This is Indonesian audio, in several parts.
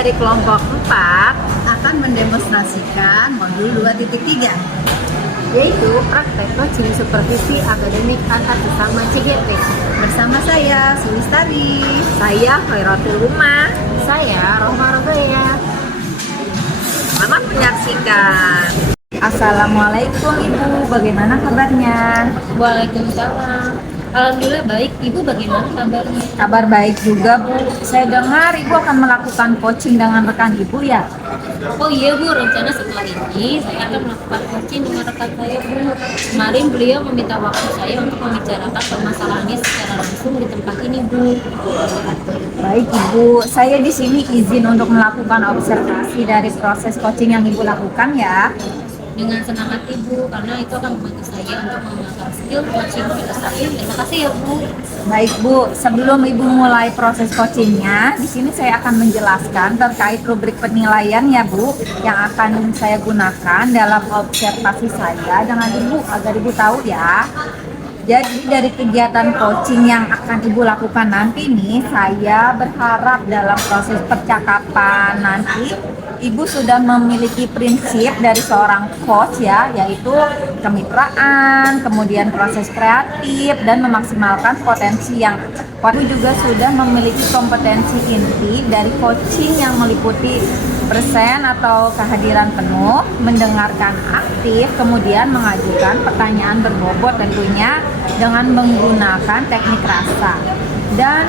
dari kelompok 4 akan mendemonstrasikan modul 2.3, yaitu praktek coaching supervisi akademik atas sesama CGT. bersama saya Sulistari. Saya Khairatul Umah. Saya Rohma Rogaya. Selamat menyaksikan. Assalamualaikum Ibu, bagaimana kabarnya? Waalaikumsalam. Alhamdulillah baik. Ibu bagaimana kabarnya? Kabar baik juga Bu. Saya dengar Ibu akan melakukan coaching dengan rekan Ibu ya? Oh iya Bu, rencana setelah ini saya akan melakukan coaching dengan rekan saya Bu. Kemarin beliau meminta waktu saya untuk membicarakan permasalahannya secara langsung di tempat ini Bu. Baik Ibu, saya di sini izin untuk melakukan observasi dari proses coaching yang Ibu lakukan ya. Dengan senang hati Bu, karena itu akan membantu saya untuk mengembangkan skill coaching pada saya. Terima kasih ya Bu. Baik Bu, sebelum Ibu mulai proses coachingnya, di sini saya akan menjelaskan terkait rubrik penilaian ya Bu, yang akan saya gunakan dalam observasi saya dengan Ibu agar Ibu tahu ya. Jadi dari kegiatan coaching yang akan Ibu lakukan nanti nih, saya berharap dalam proses percakapan nanti Ibu sudah memiliki prinsip dari seorang coach ya, yaitu kemitraan, kemudian proses kreatif, dan memaksimalkan potensi yang Ibu juga sudah memiliki kompetensi inti dari coaching yang meliputi present atau kehadiran penuh, mendengarkan aktif, kemudian mengajukan pertanyaan berbobot tentunya dengan menggunakan teknik rasa. Dan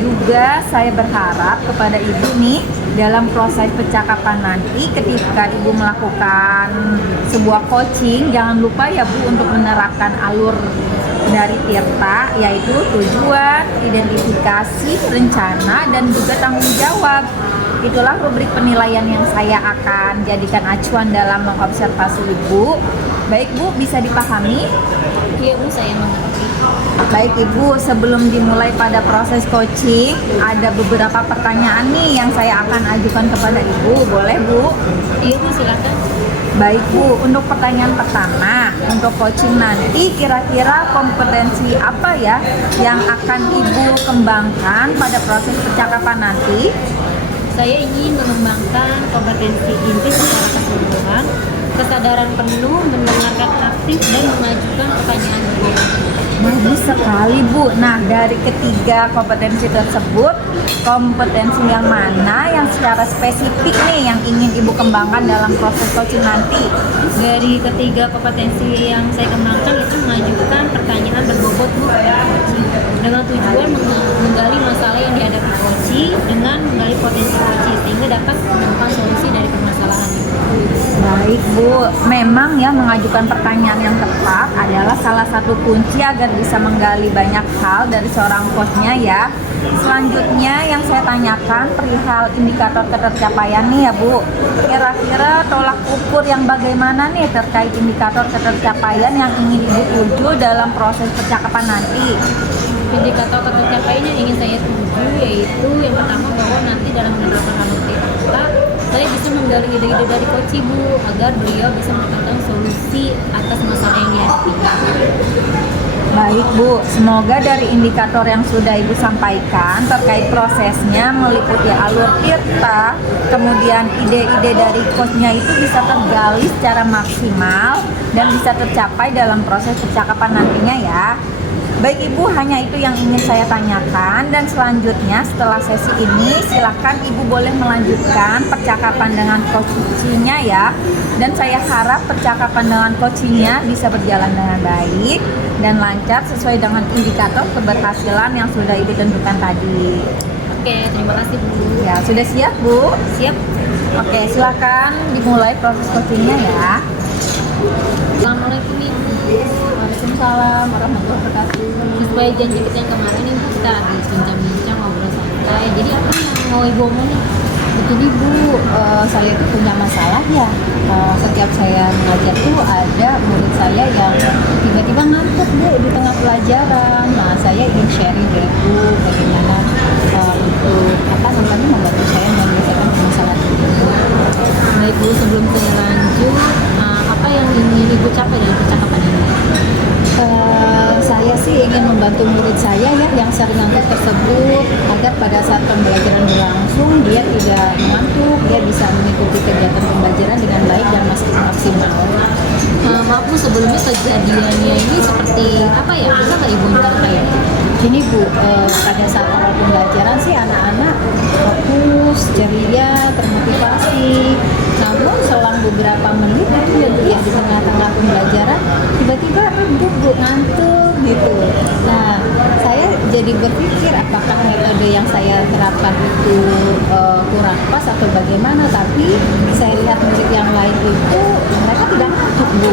juga saya berharap kepada Ibu nih dalam proses percakapan nanti ketika Ibu melakukan sebuah coaching, jangan lupa ya Bu untuk menerapkan alur dari Tirta, yaitu tujuan, identifikasi, rencana, dan juga tanggung jawab. Itulah rubrik penilaian yang saya akan jadikan acuan dalam mengobservasi Ibu. Baik Bu, bisa dipahami? Iya Bu, saya mengerti. Baik Ibu, sebelum dimulai pada proses coaching, ada beberapa pertanyaan nih yang saya akan ajukan kepada Ibu. Boleh Bu? Iya Bu, silakan. Baik Bu, untuk pertanyaan pertama, untuk coaching nanti kira-kira kompetensi apa ya yang akan Ibu kembangkan pada proses percakapan nanti? Saya ingin mengembangkan kompetensi inti secara keseluruhan, kesadaran penuh, mendengarkan aktif, dan mengajukan pertanyaan berbobot. Bagus sekali Bu. Nah, dari ketiga kompetensi tersebut, kompetensi yang mana yang secara spesifik nih yang ingin Ibu kembangkan dalam proses coaching nanti? Dari ketiga kompetensi yang saya kembangkan itu mengajukan pertanyaan berbobot Bu pada coaching dengan tujuan menggali masalah yang dihadapi coaching dengan menggali potensi coaching sehingga dapat menemukan solusi dari permasalahan itu. Baik Bu, memang ya mengajukan pertanyaan yang tepat adalah salah satu kunci agar bisa menggali banyak hal dari seorang coachnya ya. Selanjutnya yang saya tanyakan perihal indikator ketercapaian nih ya Bu. Kira-kira tolak ukur yang bagaimana nih terkait indikator ketercapaian yang ingin Ibu tuju dalam proses percakapan nanti? Indikator ketercapaian yang ingin saya tuju yaitu yang pertama bahwa nanti dalam menerapkan alur Tirta saya bisa menggali ide-ide dari coach Bu agar beliau bisa mendapatkan solusi atas masalah yang dihadapinya. Baik Bu, semoga dari indikator yang sudah Ibu sampaikan terkait prosesnya meliputi alur Tirta, kemudian ide-ide dari coachnya itu bisa tergali secara maksimal dan bisa tercapai dalam proses percakapan nantinya ya. Baik Ibu, hanya itu yang ingin saya tanyakan, dan selanjutnya setelah sesi ini silakan Ibu boleh melanjutkan percakapan dengan coachnya ya. Dan saya harap percakapan dengan coachnya bisa berjalan dengan baik dan lancar sesuai dengan indikator keberhasilan yang sudah Ibu tentukan tadi. Oke, terima kasih Bu. Ya, sudah siap Bu? Siap. Oke, silakan dimulai proses coachingnya ya. Assalamualaikum Ibu. Waalaikumsalam warahmatullahi wabarakatuh. Sesuai janji kita yang kemarin nih Bu, kita habis bincang-bincang ngobrol santai. Jadi apa yang mau Ibu omongin? Betul Ibu, saya itu punya masalah ya. Setiap saya mengajar tuh ada murid saya yang tiba-tiba ngantuk Bu di tengah pelajaran. Nah, saya ingin sharing deh Bu, bagaimana untuk membantu saya menyelesaikan permasalahan itu. Baik Bu, sebelum saya lanjut, apa yang ingin Ibu capai dari percakapan ini? Saya sih ingin membantu murid saya ya yang sering ngantuk tersebut agar pada saat pembelajaran berlangsung dia tidak mengantuk, dia bisa mengikuti kegiatan pembelajaran dengan baik dan maksimal. Maaf Bu, sebelumnya kejadiannya ini seperti apa ya? Bisa nggak Ibu ceritain? Gini Bu, pada saat awal pembelajaran sih anak-anak fokus, ceria, termotivasi. Namun selang beberapa menit itu ya di tengah-tengah pembelajaran tiba-tiba redup Bu, ngantuk gitu. Nah, saya jadi berpikir apakah metode yang saya terapkan itu kurang pas atau bagaimana, tapi saya lihat murid yang lain itu mereka tidak ngantuk Bu.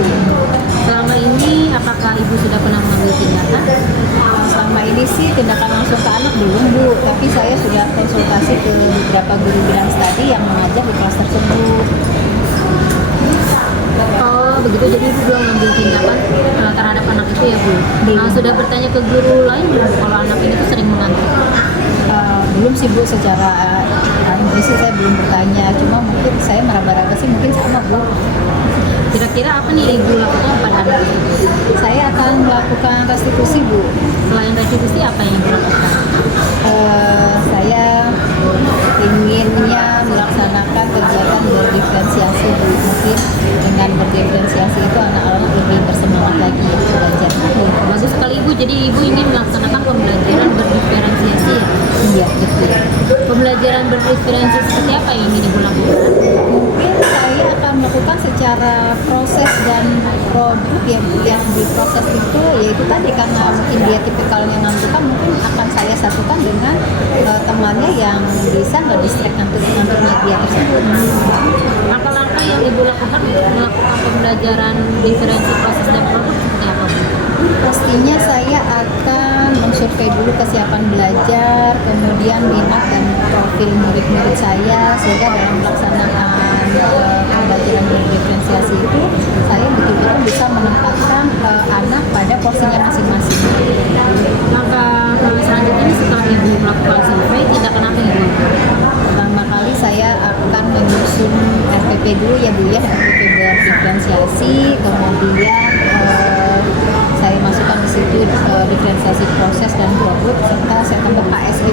Selama ini apakah Ibu sudah pernah mengambil tindakan? Selama ini sih tindakan langsung ke anak belum Bu, tapi saya sudah konsultasi ke beberapa guru bilang tadi yang mengajar di kelas tersebut. Oh begitu, jadi Ibu belum mengambil tindakan terhadap anak itu ya Bu? Sudah bertanya ke guru lain belum kalau anak ini tuh sering mengantuk? Belum sih Bu, secara sih saya belum bertanya, cuma mungkin saya meraba-raba sih mungkin sama Bu. Kira-kira apa nih Ibu lakukan pada anak itu? Saya akan melakukan restitusi Bu. Selain restitusi apa yang Ibu lakukan? Saya inginnya melaksanakan kegiatan berdiferensiasi Bu. Mungkin dengan berdiferensiasi itu anak-anak lebih bersemangat lagi belajar. Bagus sekali Ibu, jadi Ibu ingin melaksanakan pembelajaran berdiferensiasi ya? Iya betul. Pembelajaran berdiferensiasi seperti apa yang ingin Ibu lakukan? Mungkin saya akan melakukan secara proses dan produk yang diproses itu, yaitu tadi karena mungkin dia tipikalnya ngantukan, mungkin akan saya satukan dengan temannya yang bisa nge-distract ngantuknya dia tersebut. Langkah-langkah yang Ibu lakukan untuk melakukan pembelajaran diferensi proses dan produk seperti apa Bu? Pastinya saya akan mensurvei dulu kesiapan belajar, kemudian minat dan profil murid-murid saya, sehingga dalam pelaksanaan pembelajaran berdiferensiasi itu saya betul-betul bisa menempatkan anak pada porsinya masing-masing. Maka selanjutnya ini setelah Ibu melakukan survei, tindakan apa yang Ibu lakukan? Pertama kali saya akan menyusun RPP dulu ya Bu ya, RPP berdiferensiasi, kemudian saya masukkan di situ diferensiasi proses dan produk, serta saya tambah KSI.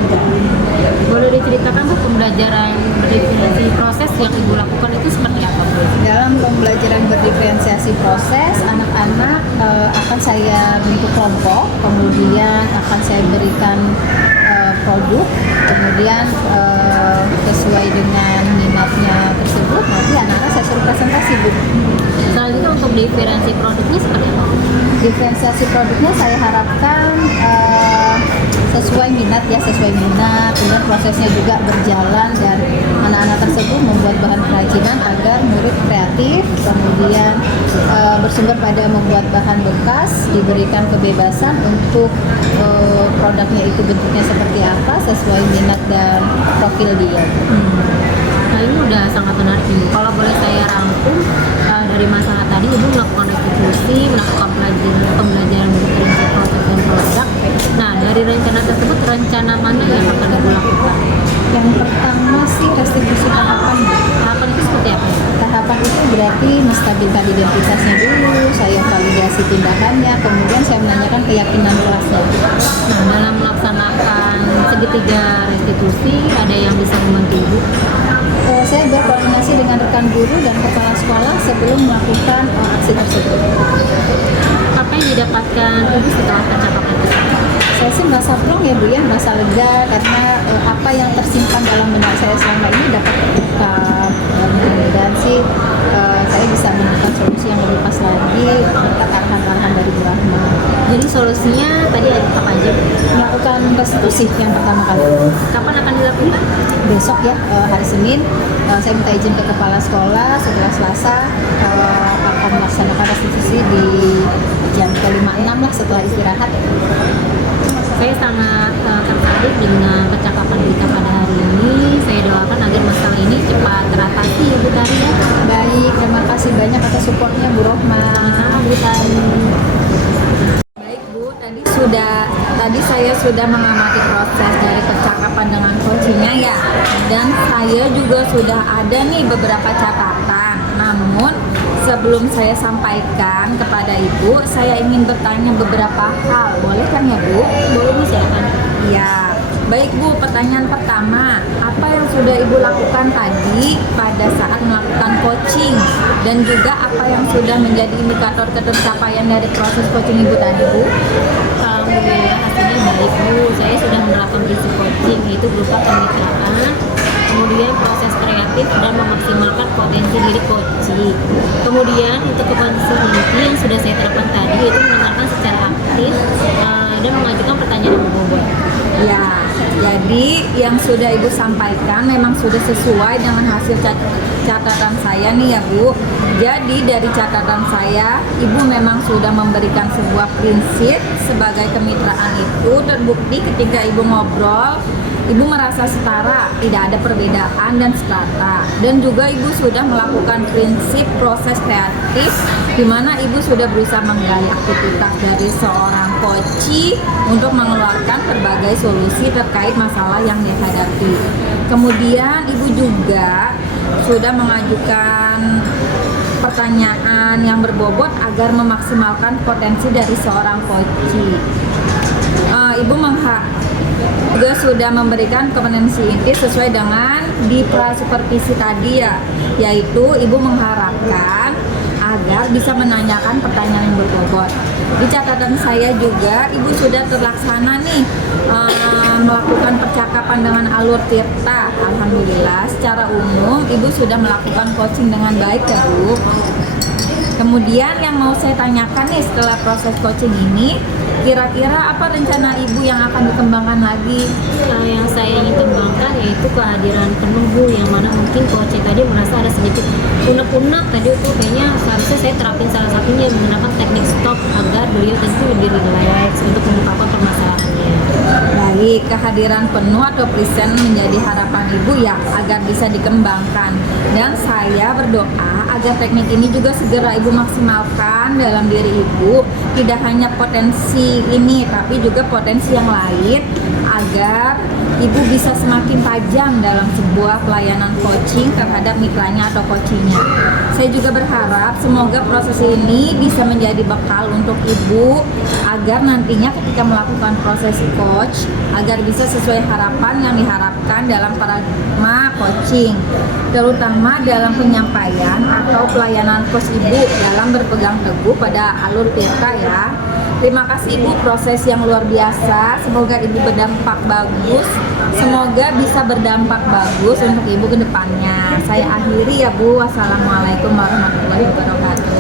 Boleh diceritakan Bu, pembelajaran berdiferensi proses yang Ibu lakukan itu seperti apa Bu? Dalam pembelajaran berdiferensiasi proses, anak-anak akan saya bentuk kelompok, kemudian akan saya berikan produk, kemudian sesuai dengan minatnya tersebut, nanti anak-anak saya suruh presentasi Bu. Selanjutnya untuk diferensi produknya seperti apa? Diferensiasi produknya saya harapkan sesuai minat ya, sesuai minat, kemudian prosesnya juga berjalan dan anak-anak tersebut membuat bahan kerajinan agar murid kreatif, kemudian bersumber pada membuat bahan bekas, diberikan kebebasan untuk produknya itu bentuknya seperti apa sesuai minat dan profil dia. Nah ini udah sangat menarik nih. Kalau boleh saya rangkum dari masalah tadi, Ibu melakukan restitusi, melakukan pembelajaran diferensi proses dan produk. Nah dari rencana tersebut, rencana mana yang akan Ibu lakukan? Yang pertama sih restitusi tahapan. Tahapan itu seperti apa? Tahapan itu berarti menstabilkan identitasnya dulu, saya validasi tindakannya, kemudian saya menanyakan keyakinan kelasnya. Nah dalam melaksanakan segitiga restitusi, ada yang bisa membantu Ibu? Saya berkoordinasi dengan rekan guru dan kepala sekolah sebelum melakukan aksi tersebut. Apa yang didapatkan Ibu setelah percakapan tersebut? Saya sih merasa plong ya Bu ya, merasa lega karena apa yang tersimpan dalam benak saya selama ini dapat terungkap, dan sih saya bisa menemukan solusi yang lebih pas lagi berkat arahan-arahan dari Bu Rahma. Jadi solusinya tadi apa aja? Melakukan restitusi yang pertama kali. Kapan akan dilakukan? Besok ya, hari Senin, saya minta izin ke kepala sekolah, setelah Selasa akan melaksanakan restitusi di jam ke-5-6 lah setelah istirahat. Saya sangat tertarik dengan percakapan kita pada hari ini. Saya doakan agar masalah ini cepat teratasi ya Bu Tari ya. Baik, terima kasih banyak atas supportnya Bu Rohma. Sama-sama Bu Tari. Baik Bu, tadi saya sudah mengamati proses dari percakapan dengan coachingnya ya, dan saya juga sudah ada nih beberapa catatan. Namun sebelum saya sampaikan kepada Ibu, saya ingin bertanya beberapa hal. Boleh kan ya Bu? Boleh Bu, silakan. Ya, Baik Bu, pertanyaan pertama, apa yang sudah Ibu lakukan tadi pada saat melakukan coaching dan juga apa yang sudah menjadi indikator pencapaian dari proses coaching Ibu tadi Bu? Alhamdulillah hasilnya baik Bu. Saya sudah menerapkan prinsip coaching yaitu berupa kemitraan, kemudian proses kreatif dan memaksimalkan potensi diri coaching. Kemudian untuk kompetensi inti yang sudah saya terapkan tadi yaitu mendengarkan secara aktif dan mengajukan pertanyaan yang berbobot. Ya, jadi yang sudah Ibu sampaikan memang sudah sesuai dengan hasil catatan saya nih ya Bu. Jadi dari catatan saya, Ibu memang sudah memberikan sebuah prinsip sebagai kemitraan itu terbukti ketika Ibu ngobrol, Ibu merasa setara, tidak ada perbedaan dan strata. Dan juga Ibu sudah melakukan prinsip proses kreatif di mana Ibu sudah berusaha menggali aktivitas dari seorang coach untuk mengeluarkan berbagai solusi terkait masalah yang dihadapi. Kemudian Ibu juga sudah mengajukan pertanyaan yang berbobot agar memaksimalkan potensi dari seorang coach. Ibu juga sudah memberikan kompetensi inti sesuai dengan di supervisi tadi ya, yaitu Ibu mengharapkan agar bisa menanyakan pertanyaan yang berbobot. Di catatan saya juga Ibu sudah terlaksana nih melakukan percakapan dengan alur tirta. Alhamdulillah secara umum Ibu sudah melakukan coaching dengan baik ya Bu. Kemudian yang mau saya tanyakan nih setelah proses coaching ini, kira-kira apa rencana Ibu yang akan dikembangkan lagi? Yang saya ingin kembangkan yaitu kehadiran penuh Bu, yang mana mungkin coach tadi merasa ada sedikit unek-unek tadi itu kayaknya seharusnya saya terapin salah satunya menggunakan teknik stop agar beliau tentu lebih rileks untuk mengungkapkan permasalahannya. Baik, kehadiran penuh atau present menjadi harapan Ibu ya agar bisa dikembangkan. Dan saya berdoa agar teknik ini juga segera Ibu maksimalkan dalam diri Ibu, tidak hanya potensi ini tapi juga potensi yang lain agar Ibu bisa semakin tajam dalam sebuah pelayanan coaching terhadap mitranya atau coachingnya. Saya juga berharap semoga proses ini bisa menjadi bekal untuk Ibu agar nantinya ketika melakukan proses coach agar bisa sesuai harapan yang diharapkan dalam paradigma coaching, terutama dalam penyampaian atau pelayanan coach Ibu dalam berpegang teguh pada alur tirta ya. Terima kasih Ibu, proses yang luar biasa. Semoga Ibu berdampak bagus. Semoga bisa berdampak bagus untuk Ibu ke depannya. Saya akhiri ya Bu. Wassalamualaikum warahmatullahi wabarakatuh.